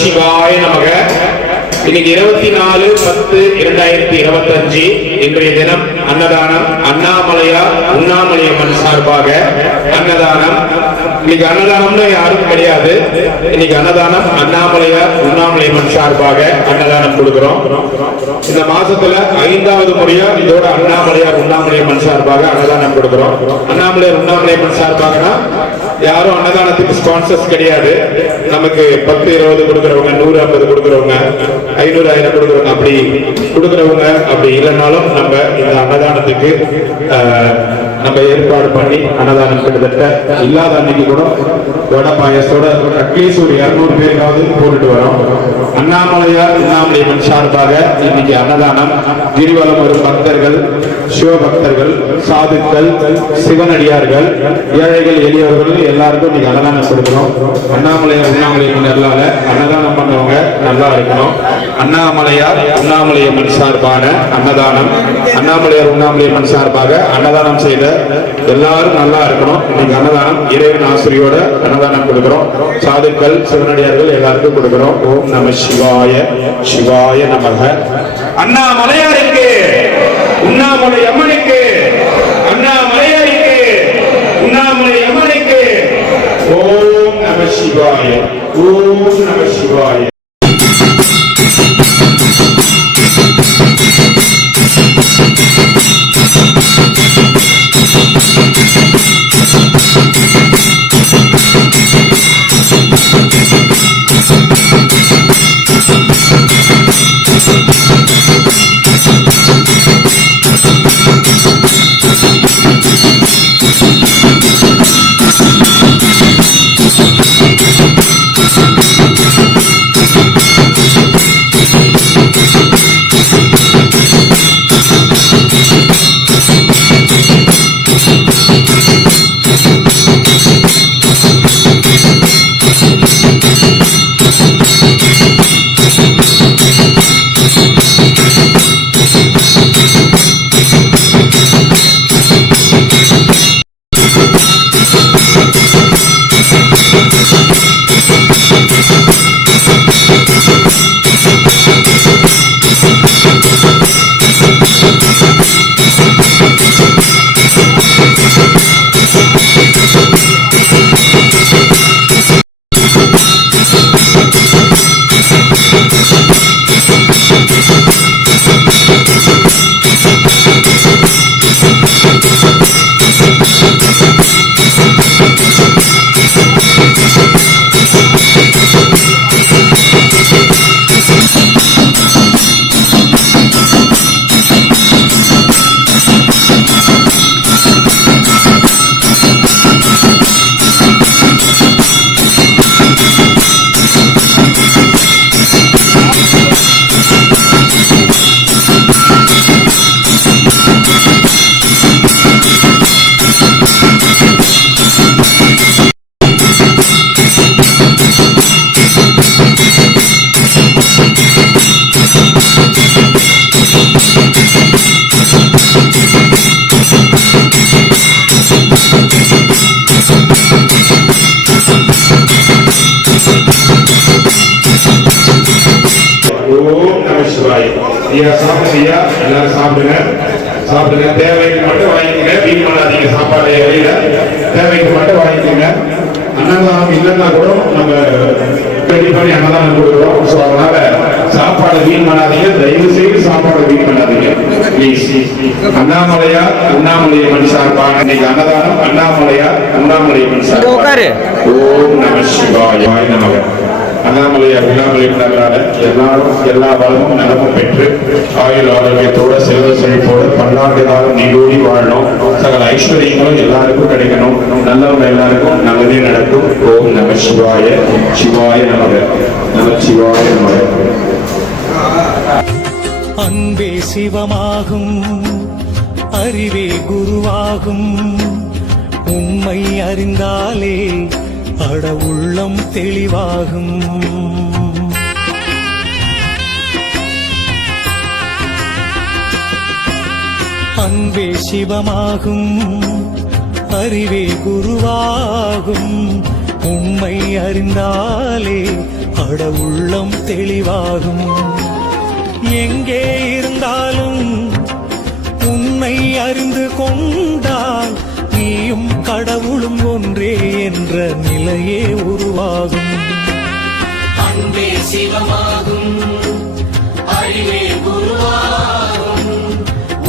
சிவாய நமக. இன்னைக்கு 24/10/2025 இன்றைய தினம் அன்னதானம். அண்ணாமலையார் உண்ணாமலையம்மன் சார்பாக அன்னதானம். இன்னைக்கு அன்னதானம்னு யாரும் கிடையாது. இன்னைக்கு அன்னதானம் அண்ணாமலையார் உண்ணாமலையம்மன் சார்பாக அன்னதானம் கொடுக்கிறோம். இந்த மாசத்துல 5வது முறையா இதோட அண்ணாமலையார் உண்ணாமலையம்மன் சார்பாக அன்னதானம் கொடுக்கிறோம். அண்ணாமலையார் உண்ணாமலையம்மன் சார்பாகனா யாரும் அன்னதானத்துக்கு ஸ்பான்சர்ஸ் கிடையாது. நமக்கு 10, 20 கொடுக்கிறவங்க, 100, 50 கொடுக்கிறவங்க, 500, 1000 கொடுக்கிறவங்க, அப்படி கொடுக்கிறவங்க அப்படி இல்லைனாலும் நம்ம இந்த அன்னதானத்துக்கு நம்ம ஏற்பாடு பண்ணி அன்னதானம் கிட்டத்தட்ட இல்லாத அன்னைக்கு கூட வடை பாயசத்தோட அட்லீஸ்ட் ஒரு 200 பேருக்காவது போட்டுட்டு வரோம். அண்ணாமலையார் உண்ணாமலையம்மன் சார்பாக இன்னைக்கு அன்னதானம். கிரிவலம் வரும் பக்தர்கள், சிவபக்தர்கள், சாதுக்கள், சிவனடியார்கள், ஏழைகள், எளியவர்கள் எல்லாருக்கும் இன்னைக்கு அன்னதானம் கொடுக்கிறோம். அண்ணாமலையார் உண்ணாமலையம்மன் எல்லால அன்னதானம் பண்ணவங்க நல்லா இருக்கணும். அண்ணாமலையார் உண்ணாமலையம்மன் சார்பான அன்னதானம். அண்ணாமலையார் உண்ணாமலையம்மன் சார்பாக அன்னதானம் செய்த எல்லாரும் நல்லா இருக்கணும். இன்னைக்கு அன்னதானம் இறைவன் ஆசிரியோட அன்னதானம் கொடுக்கிறோம். சாதுக்கள், சிவனடியார்கள் எல்லாருக்கும் கொடுக்கிறோம். ஓம் நம சிவாய. சிவாய நமக. அண்ணாமலையாருக்கு, உண்ணாமலை அம்மனுக்கு, அண்ணாமலையாருக்கு, உண்ணாமலை அம்மனுக்கு ஓம் நம சிவாய. ஓம் நம சிவாய. எல்லாரும் சாப்பிடுங்க. சாப்பிடுங்க. தேவைக்கு மட்டும் வாங்கிக்கங்க. வீண் பண்ணாதீங்க. சாப்பாடு வெளியில தேவைக்கு மட்டும் வாங்கிக்கோங்க. அன்னதானம் இல்லைன்னா கூட நம்ம ரெடி பண்ணி அன்னதானம் கொடுக்குறோம். ஸோ அதனால சாப்பாடு வீண் பண்ணாதீங்க. தயவு செய்து சாப்பாடு வீண் பண்ணாதீங்க ப்ளீஸ். அண்ணாமலையார் உண்ணாமலையம்மன் சார்பாக இன்னைக்கு அன்னதானம். அண்ணாமலையார் உண்ணாமலையம்மன் சார்பாக ஓம் நம சிவாய நமக. அண்ணாமலையார் உண்ணாமலையம்மனால எல்லாரும் எல்லா வளமும் நலமும் பெற்று ஆயுள் ஆரோக்கியத்தோட செல்வ செழிப்போட பல்லாண்டு காலம் நீடோடி வாழணும். சகல ஐஸ்வர்யங்களும் எல்லாருக்கும் கிடைக்கணும். நல்லவங்க எல்லாருக்கும் நல்லதே நடக்கும். ஓம் நம சிவாய. சிவாய நமக. நம சிவாய நமக. அன்பே சிவமாகும், அறிவே குருவாகும். உண்மை அறிந்தாலே அட உள்ளம் தெளிவாகும். அன்பே சிவமாகும், அறிவே குருவாகும். உண்மை அறிந்தாலே அட உள்ளம் தெளிவாகும். எங்கே இருந்தாலும் உன்னை அறிந்து கொண்டால் நீயும் கடவுளும் ஒன்றே என்ற நிலையே உருவாகும். அன்பே சிவமாகும், அறிவே குருவாகும்.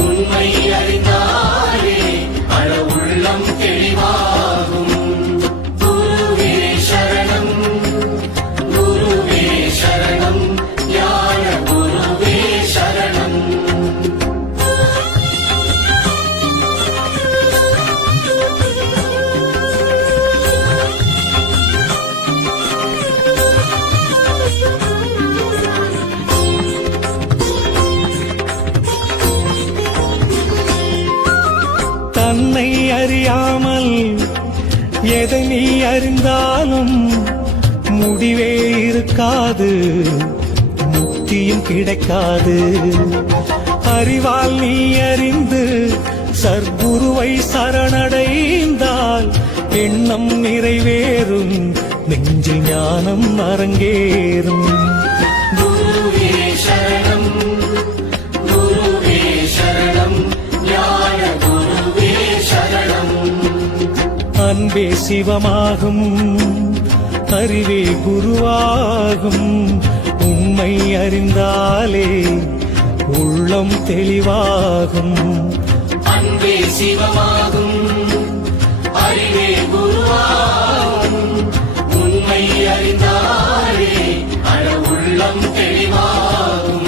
உண்மை அறிந்தாலே அட உள்ளம் தெளிவாகும். குருவே சரணம், குருவே சரணம், ஞான குருவே சரணம். தன்னை அறியாமல் எதை நீ அறிந்தாலும் முடிவே இருக்காது, முக்தியும் கிடைக்காது. அறிவால் நீ அறிந்து சர்க்குருவை சரணடைந்தால் எண்ணம் நிறைவேறும், நெஞ்சில் ஞானம் அரங்கேறும். குருவே சரணம், குருவே சரணம், ஞான குருவே சரணம். அன்பே சிவமாகும், அறிவே குருவாகும். உண்மை அறிந்தாலே உள்ளம் தெளிவாகும். அன்பே சிவமாகும், அறிவே குருவாகும். உண்மை அறிந்தாலே அட உள்ளம் தெளிவாகும்.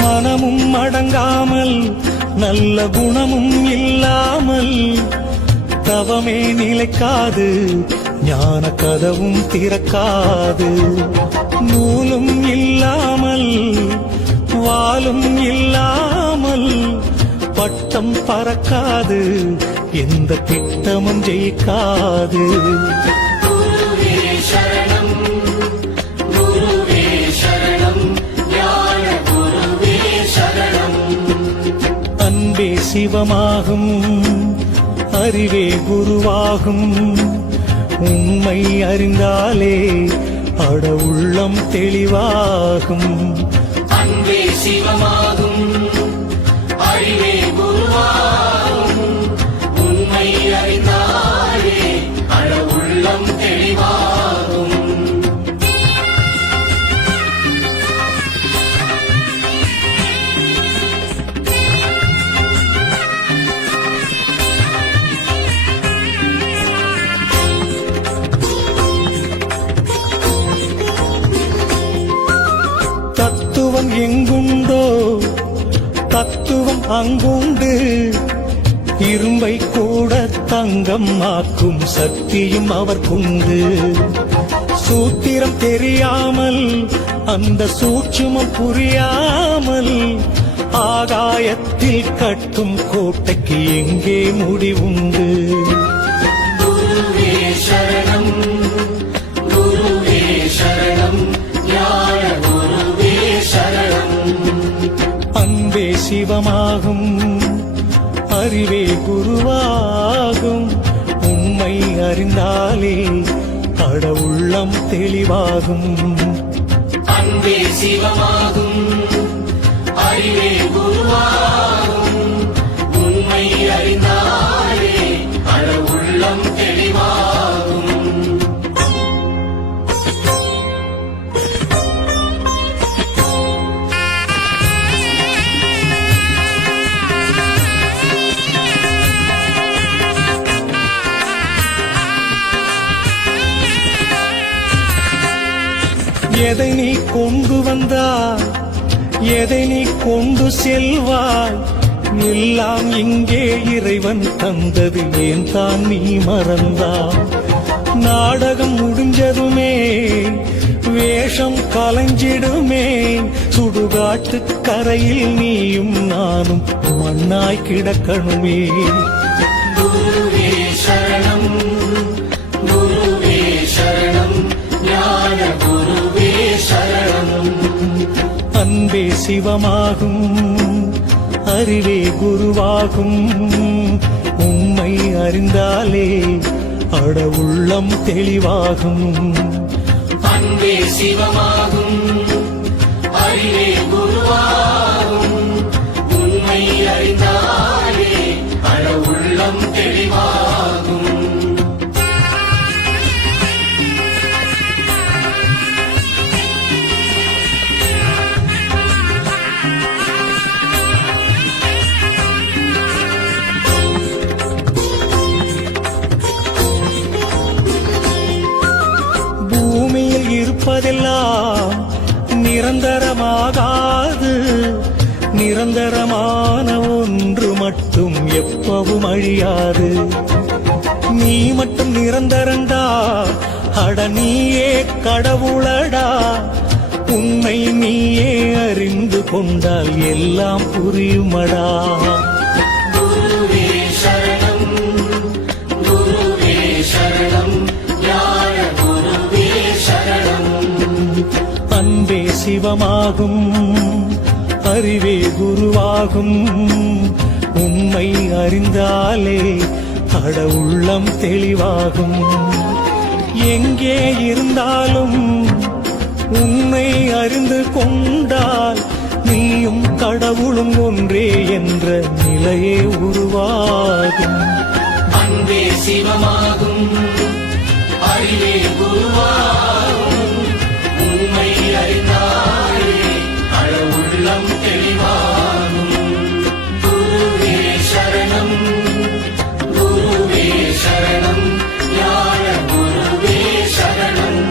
மனமும் அடங்காமல் நல்ல குணமும் இல்லாமல் தவமே நிலைக்காது, ஞான கதவும் திறக்காது. நூலும் இல்லாமல் வாலும் இல்லாமல் பட்டம் பறக்காது, எந்த திட்டமும் ஜெயிக்காது. குருவே சரணம், குருவே சரணம், ஞான குருவே சரணம். அன்பே சிவமாகும், அறிவே குருவாகும். உண்மை அறிந்தாலே அட உள்ளம் தெளிவாகும். அன்பே சிவமாகும், அறிவே குருவாகும். உண்மை அறிந்தாலே அட உள்ளம் தெளிவாகும். தத்துவம் எங்குண்டோ தத்துவம் அங்குண்டு, இரும்பை கூட தங்கம் ஆக்கும் சக்தியும் அவர்க்குண்டு. சூத்திரம் தெரியாமல் அந்த சூட்சுமம் புரியாமல் ஆகாயத்தில் கட்டும் கோட்டைக்கு எங்கே முடிவுண்டு? குருவே சரணம், குருவே சரணம், ஞான குருவே சரணம். அன்பே சிவமாகும், அறிவே குருவாகும். உண்மை அறிந்தாலே அட உள்ளம் தெளிவாகும். அன்பே சிவமாகும், அறிவே குருவாகும். உண்மை அறிந்தாலே அட உள்ளம் தெளிவாகும். எதை நீ கொண்டு வந்தாய், எதை நீ கொண்டு செல்வாய், எல்லாம் இங்கே இறைவன் தந்தது, ஏன் தான் நீ மறந்தாய்? நாடகம் முடிஞ்சதுமே வேஷம் கலைஞ்சிடுமே, சுடுகாட்டு கரையில் நீயும் நானும் மண்ணாய் கிடக்கணுமே. குருவே சரணம், குருவே சரணம். அன்பே சிவமாகும் அறிவே குருவாகும் உம்மை அறிந்தாலே அட உள்ளம் தெளிவாகும் அன்பே சிவமாகும் அறிவே குருவாகும் உண்மை அறிந்தாலே அட உள்ளம் தெளிவாகும் பூமியில் இருப்பதெல்லாம் நிரந்தரமாகாது நிரந்தரமான ஒன்று மட்டும் எப்பவும் அழியாது நீ மட்டும் நிரந்தரண்டா அட நீயே கடவுளடா உன்னை நீயே அறிந்து கொண்டால் எல்லாம் புரியுமடா குருவே சரணம் குருவே சரணம் ஞான குருவே சரணம் அன்பே சிவமாகும் அறிவே குருவாகும் உண்மை அறிந்தாலே அட உள்ளம் தெளிவாகும் எங்கே இருந்தாலும் உன்னை அறிந்து கொண்டால் நீயும் கடவுளும் ஒன்றே என்ற நிலையே உருவாகும் அன்பே சிவமாகும் அறிவே குருவாகும் உண்மை அறிந்தாலே அட உள்ளம் தெளிவாகும் குருவே சரணம் குருவே சரணம் ஞான குருவே சரணம்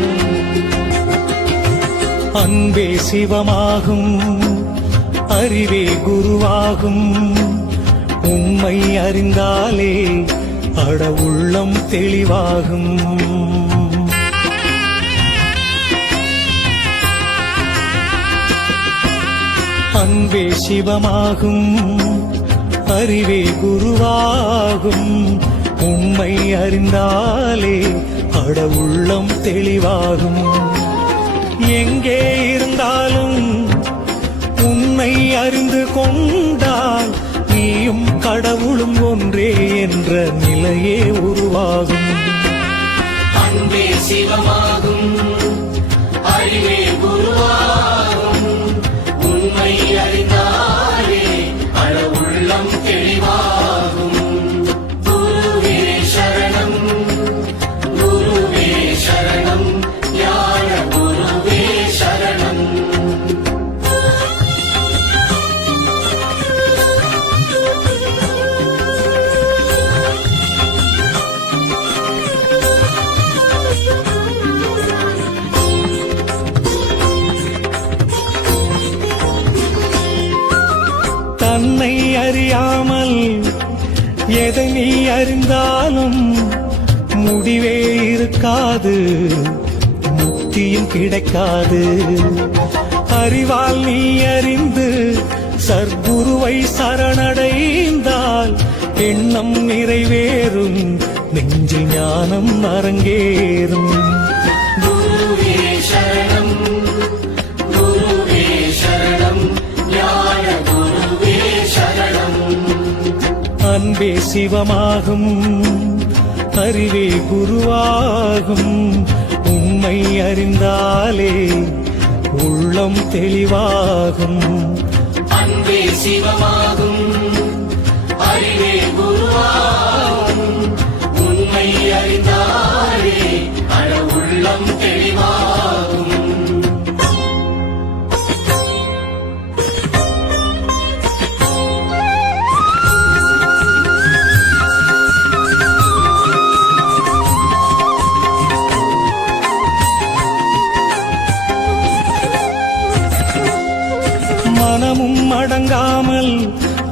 அன்பே சிவமாகும் அறிவே குருவாகும் உம்மை அறிந்தாலே அட உள்ளம் தெளிவாகும் அன்பே சிவமாகும் அறிவே குருவாகும் உம்மை அறிந்தாலே அட உள்ளம் தெளிவாகும் எங்கே இருந்தாலும் உன்னை அறிந்து கொண்டால் நீயும் கடவுளும் ஒன்றே என்ற நிலையே உருவாகும் அன்பே சிவமாகும் அறிவே குருவாகும் உண்மை அறிந்தாலே அட உள்ளம் தெளிவாகும் குருவே சரணம் குருவே சரணம் ஞான குருவே சரணம் தன்னை அறியாமல் எதை நீ அறிந்தாலும் முடிவே இருக்காது முக்தியும் கிடைக்காது அறிவால் நீ அறிந்து சர்க்குருவை சரணடைந்தால் எண்ணம் நிறைவேறும் நெஞ்சில் ஞானம் அரங்கேறும் குருவே சரணம் குருவே சரணம் ஞான குருவே சரணம் அன்பே சிவமாகும் அறிவே குருவாகும் உண்மை அறிந்தாலே உள்ளம் தெளிவாகும் அன்பே சிவமாகும் அறிவே குருவாகும் உண்மை அறிந்தாலே அட உள்ளம் தெளிவாகும் மனமும் அடங்காமல்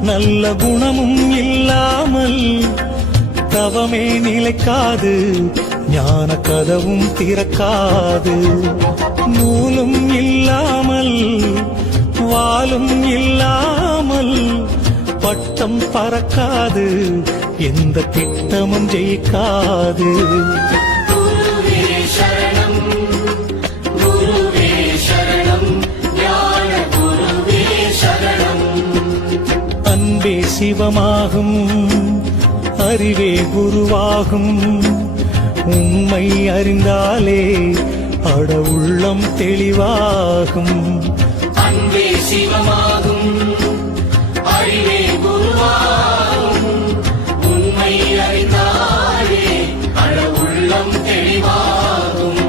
நல்ல குணமும் இல்லாமல் தவமே நிலைக்காது ஞான கதவும் திறக்காது நூலும் இல்லாமல் வாலும் இல்லாமல் பட்டம் பறக்காது எந்த திட்டமும் ஜெயிக்காது குருவே சரணம் குருவே சரணம் ஞான குரு சிவமாகும் அறிவே குருவாகும் உண்மை அறிந்தாலே அட உள்ளம் தெளிவாகும் அன்பே சிவமாகும் அறிவே குருவாகும் உண்மை அறிந்தாலே அட உள்ளம் தெளிவாகும்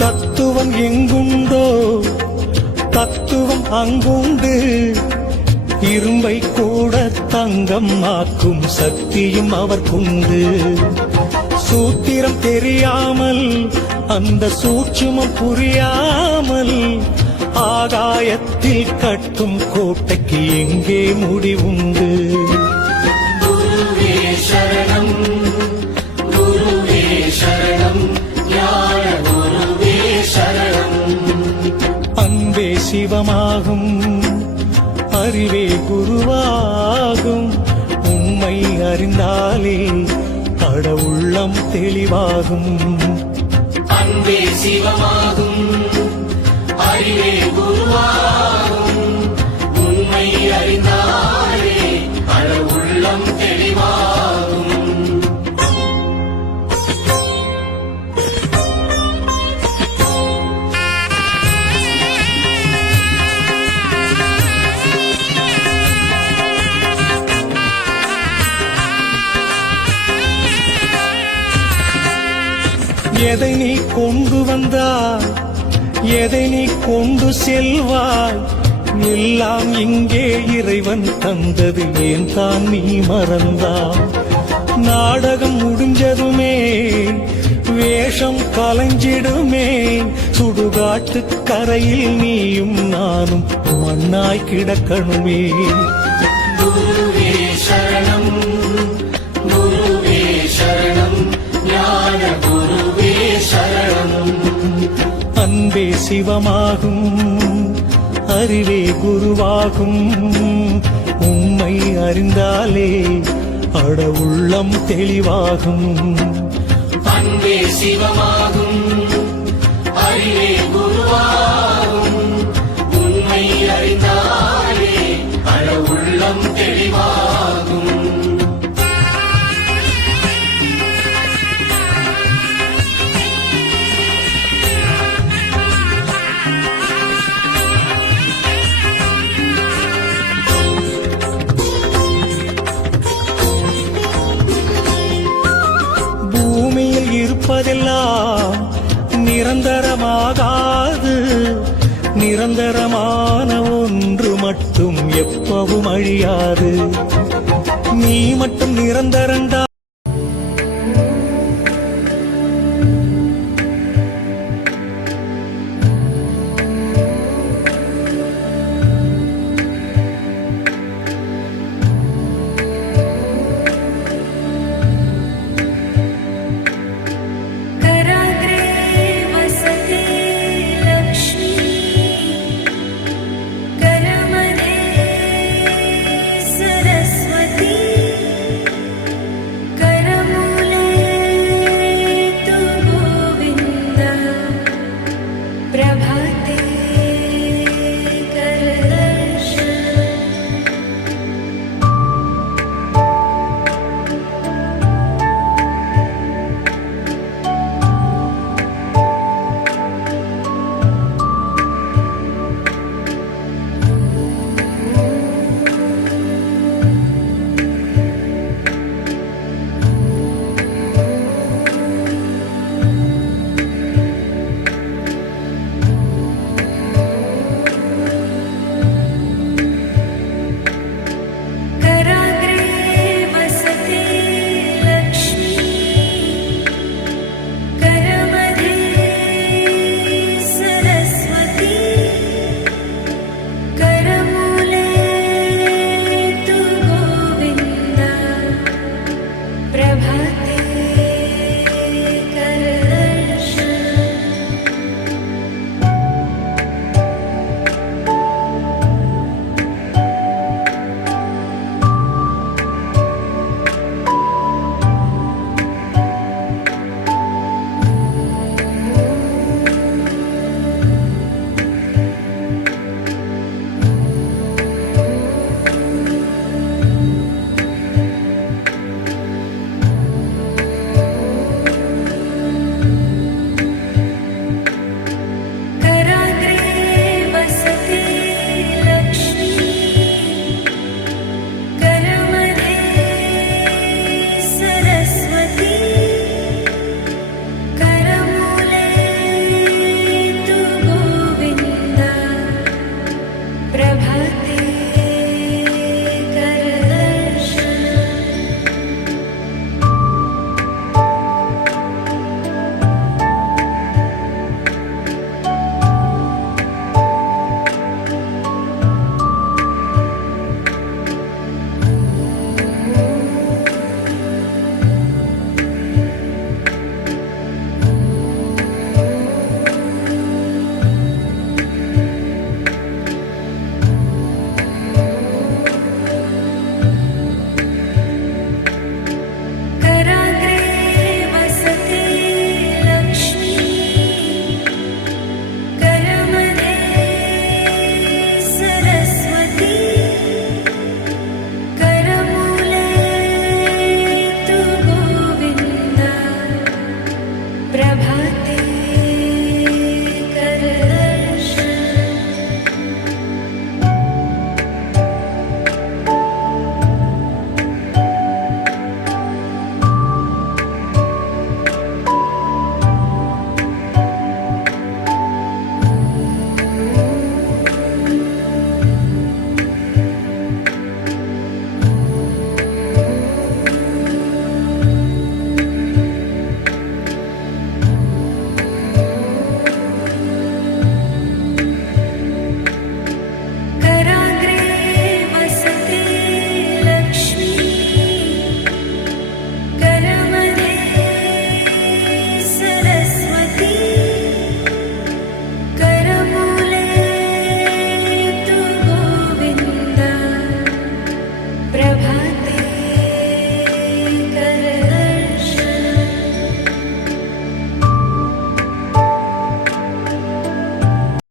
தத்துவம் எங்குண்டோ தத்துவம் அங்குண்டு இரும்பை கூட தங்கம் ஆக்கும் சக்தியும் அவர்க்குண்டு சூத்திரம் தெரியாமல் அந்த சூட்சுமம் புரியாமல் ஆகாயத்தில் கட்டும் கோட்டைக்கு எங்கே முடிவுண்டு குருவே சரணம் குருவே சரணம் ஞான குருவே சரணம் அன்பே சிவமாகும் அறிவே குருவாகும் உண்மை அறிந்தாலே அட உள்ளம் தெளிவாகும் அன்பே சிவமாகும் அறிவே குருவாகும் உண்மை அறிந்தாலே அட உள்ளம் தெளிவாகும் எதை நீ கொண்டு வந்தாய் எதை நீ கொண்டு செல்வாய் எல்லாம் இங்கே இறைவன் தந்தது ஏன் தான் நீ மறந்தாய் நாடகம் முடிஞ்சதுமே வேஷம் கலைஞ்சிடுமே சுடுகாட்டு கரையில் நீயும் நானும் மண்ணாய் கிடக்கணுமே குருவே சரணம் குருவே சரணம் ஞான குருவே சரணம் அன்பே சிவமாகும் அறிவே குருவாகும் உண்மை அறிந்தாலே அட உள்ளம் தெளிவாகும் அன்பே சிவமாகும் அறிவே குருவாகும் உண்மை அறிந்தாலே அட உள்ளம் தெளிவாகும் பூமியில் இருப்பதெல்லாம் நிரந்தரமாகாது நிரந்தரமான ஒன்று மட்டும் எப்பவும் அழியாது நீ மட்டும் நிரந்தரண்டா